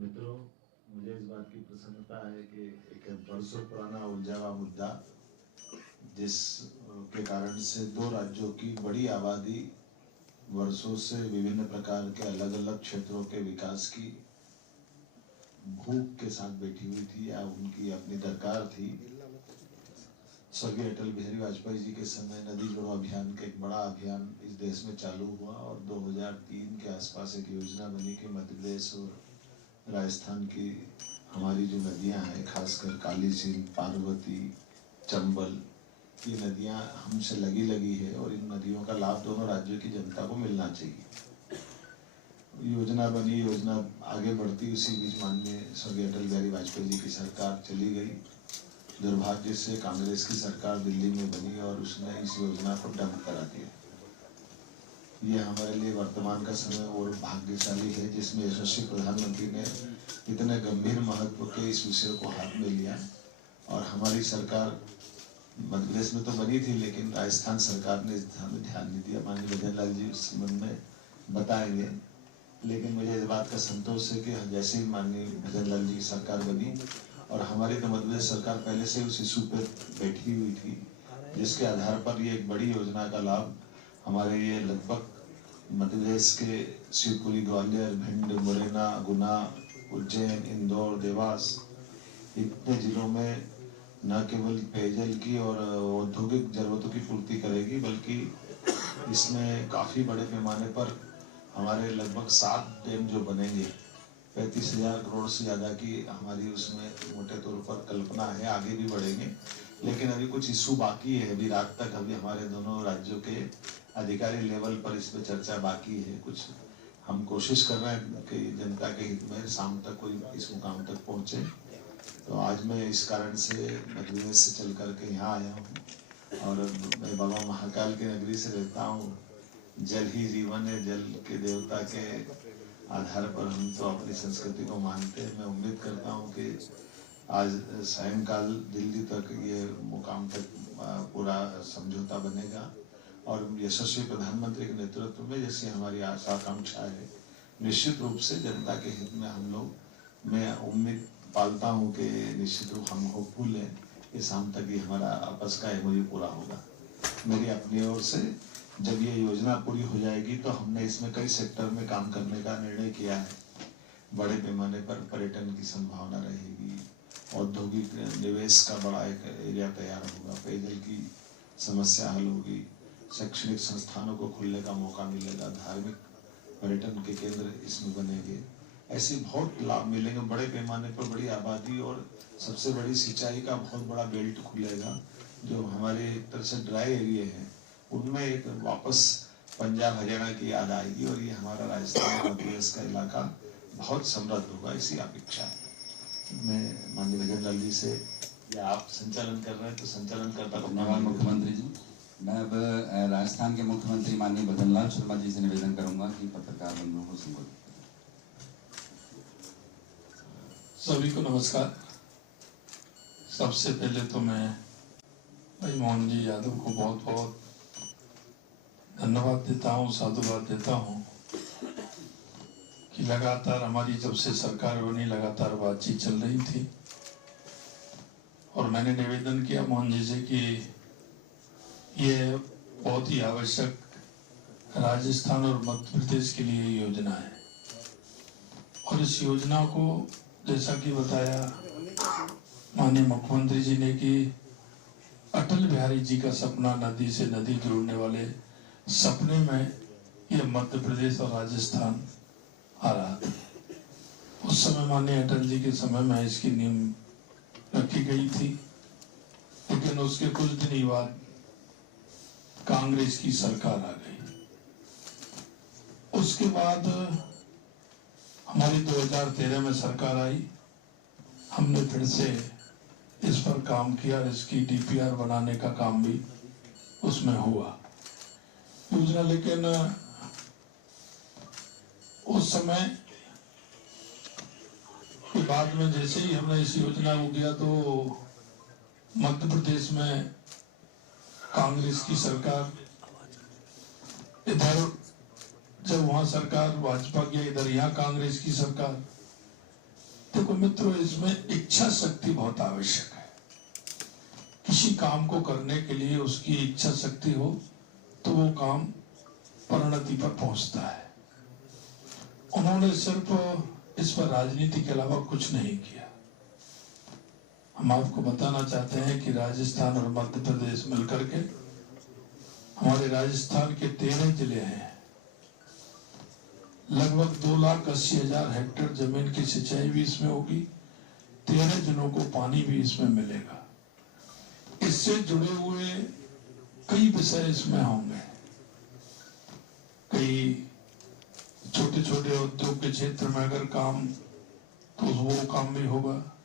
मित्रों, मुझे इस बात की प्रसन्नता है कि एक वर्षों पुराना उलझा हुआ मुद्दा, जिस के कारण से दो राज्यों की बड़ी आबादी वर्षों से विभिन्न प्रकार के अलग अलग क्षेत्रों के विकास की भूख के साथ बैठी हुई थी या उनकी अपनी दरकार थी। स्वर्गीय अटल बिहारी वाजपेयी जी के समय नदी जोड़ो अभियान का एक बड़ा अभियान इस देश में चालू हुआ और 2003 के आसपास एक योजना बनी कि मध्य प्रदेश और राजस्थान की हमारी जो नदियां हैं, खासकर काली सिंध, पार्वती, चंबल, ये नदियां हमसे लगी है और इन नदियों का लाभ दोनों राज्यों की जनता को मिलना चाहिए। योजना बनी, योजना आगे बढ़ती, उसी बीच माननीय स्वर्गीय अटल बिहारी वाजपेयी जी की सरकार चली गई। दुर्भाग्य से कांग्रेस की सरकार दिल्ली में बनी और उसने इस योजना को डंप करा दिया। ये हमारे लिए वर्तमान का समय और भाग्यशाली है जिसमें यशस्वी प्रधानमंत्री ने इतने गंभीर महत्व के इस विषय को हाथ में लिया और हमारी सरकार मध्य प्रदेश में तो बनी थी, लेकिन राजस्थान सरकार ने इस में ध्यान नहीं दिया। माननीय भजन लाल जी उस संबंध में बताएंगे, लेकिन मुझे इस बात का संतोष है कि जैसे ही माननीय भजन लाल जी की सरकार बनी और हमारी तो मध्य प्रदेश सरकार पहले से उस इशू पर बैठी हुई थी, जिसके आधार पर ये एक बड़ी योजना का लाभ हमारे ये लगभग मध्य प्रदेश के शिवपुरी, ग्वालियर, भिंड, मुरैना, गुना, उज्जैन, इंदौर, देवास इतने जिलों में न केवल पेयजल की और औद्योगिक जरूरतों की पूर्ति करेगी, बल्कि इसमें काफी बड़े पैमाने पर हमारे लगभग 7 डैम जो बनेंगे, 35,000 करोड़ से ज्यादा की हमारी उसमें मोटे तौर पर कल्पना है। आगे भी बढ़ेंगे, लेकिन अभी कुछ इशू बाकी है। अभी रात तक अभी हमारे दोनों राज्यों के अधिकारी लेवल पर इस पर चर्चा बाकी है। कुछ हम कोशिश कर रहे हैं कि जनता के हित में शाम तक कोई इस मुकाम तक पहुंचे। तो आज मैं इस कारण से मध्य प्रदेश से चल करके यहाँ आया हूँ और मैं बाबा महाकाल की नगरी से रहता हूँ। जल ही जीवन है, जल के देवता के आधार पर हम तो अपनी संस्कृति को मानते हैं। मैं उम्मीद करता हूँ कि आज सायंकाल दिल्ली तक ये मुकाम तक पूरा समझौता बनेगा और यशस्वी प्रधानमंत्री के नेतृत्व में जैसी हमारी आशा आकांक्षा है, निश्चित रूप से जनता के हित में हम लोग, मैं उम्मीद पालता हूँ कि निश्चित रूप हम होपफुल हैं कि शाम तक ये हमारा आपस का एमओयू पूरा होगा। मेरी अपनी ओर से जब ये योजना पूरी हो जाएगी तो हमने इसमें कई सेक्टर में काम करने का निर्णय किया है। बड़े पैमाने पर पर्यटन की संभावना रहेगी, औद्योगिक निवेश का बड़ा एक एरिया तैयार होगा, पेयजल की समस्या हल होगी, शैक्षणिक संस्थानों को खुलने का मौका मिलेगा, धार्मिक पर्यटन के केंद्र इसमें बनेंगे। ऐसे बहुत लाभ मिलेंगे बड़े पैमाने पर। बड़ी आबादी और सबसे बड़ी सिंचाई का बहुत बड़ा बेल्ट खुलेगा। जो हमारे एक तरह से ड्राई एरिया है उनमें एक वापस पंजाब हरियाणा की याद आएगी और ये हमारा राजस्थान मध्य प्रदेश का इलाका बहुत समृद्ध होगा, इसी अपेक्षा है। मैं माननीय भजन लाल जी से, या आप संचालन कर रहे हैं तो संचालन करता धन्यवाद मुख्यमंत्री जी। मैं अब राजस्थान के मुख्यमंत्री माननीय भजन लाल शर्मा जी से निवेदन करूंगा कि पत्रकार बंधुओं को संबोधित करें। सभी को नमस्कार। सबसे पहले तो मैं भाई मोहन जी यादव को बहुत बहुत धन्यवाद देता हूँ, साधुवाद देता हूँ कि लगातार हमारी जब से सरकार बनी लगातार बातचीत चल रही थी और मैंने निवेदन किया मोहन जी से कि ये बहुत ही आवश्यक राजस्थान और मध्य प्रदेश के लिए योजना है और इस योजना को जैसा कि बताया माननीय मुख्यमंत्री जी ने कि अटल बिहारी जी का सपना नदी से नदी जोड़ने वाले सपने में ये मध्य प्रदेश और राजस्थान आ रहा था। उस समय माननीय अटल जी के समय में इसकी नींव रखी गई थी, लेकिन उसके कुछ दिन ही बाद कांग्रेस की सरकार आ गई। उसके बाद हमारी 2013 में सरकार आई, हमने फिर से इस पर काम किया, इसकी डीपीआर बनाने का काम भी उसमें हुआ योजना। लेकिन उस समय के बाद में जैसे ही हमने इस योजना को किया तो मध्य प्रदेश में कांग्रेस की सरकार, इधर जब वहां सरकार भाजपा की, इधर यहाँ कांग्रेस की सरकार, देखो मित्रों, इसमें इच्छा शक्ति बहुत आवश्यक है। किसी काम को करने के लिए उसकी इच्छा शक्ति हो तो वो काम परिणति पर पहुंचता है। उन्होंने सिर्फ इस पर राजनीति के अलावा कुछ नहीं किया। हम आपको बताना चाहते हैं कि राजस्थान और मध्य प्रदेश मिलकर के हमारे राजस्थान के 13 जिले हैं। लगभग 2,80,000 हेक्टेयर जमीन की सिंचाई भी इसमें होगी। 13 जिलों को पानी भी इसमें मिलेगा। इससे जुड़े हुए कई विषय इसमें होंगे। कई छोटे छोटे उद्योग के क्षेत्र में अगर काम, तो वो काम भी होगा।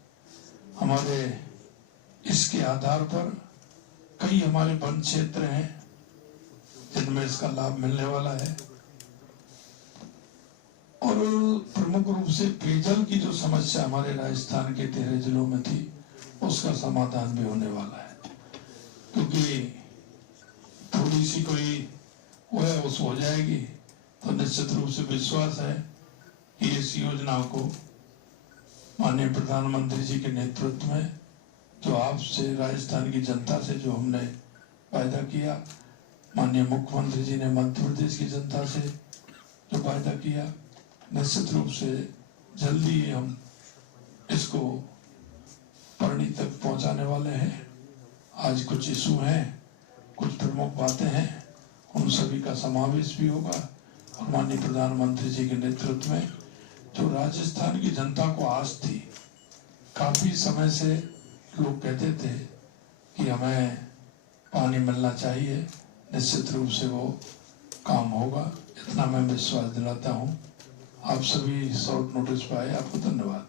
हमारे इसके आधार पर कई हमारे वन क्षेत्र हैं जिनमें इसका लाभ मिलने वाला है। और प्रमुख रूप से पेयजल की जो समस्या हमारे राजस्थान के 13 जिलों में थी, उसका समाधान भी होने वाला है। क्योंकि थोड़ी सी कोई वो है उस हो जाएगी, तो निश्चित रूप से विश्वास है कि इस योजना को माननीय प्रधानमंत्री जी के नेतृत्व में, जो आपसे, राजस्थान की जनता से जो हमने वायदा किया, माननीय मुख्यमंत्री जी ने मध्य प्रदेश की जनता से जो वायदा किया, निश्चित रूप से जल्दी ही हम इसको परिणति तक पहुंचाने वाले हैं। आज कुछ इशू हैं, कुछ प्रमुख बातें हैं, उन सभी का समावेश भी होगा। और माननीय प्रधानमंत्री जी के नेतृत्व में जो राजस्थान की जनता को आस थी, काफी समय से लोग कहते थे कि हमें पानी मिलना चाहिए, निश्चित रूप से वो काम होगा, इतना मैं विश्वास दिलाता हूँ। आप सभी शॉर्ट नोटिस पर आए, आपको धन्यवाद।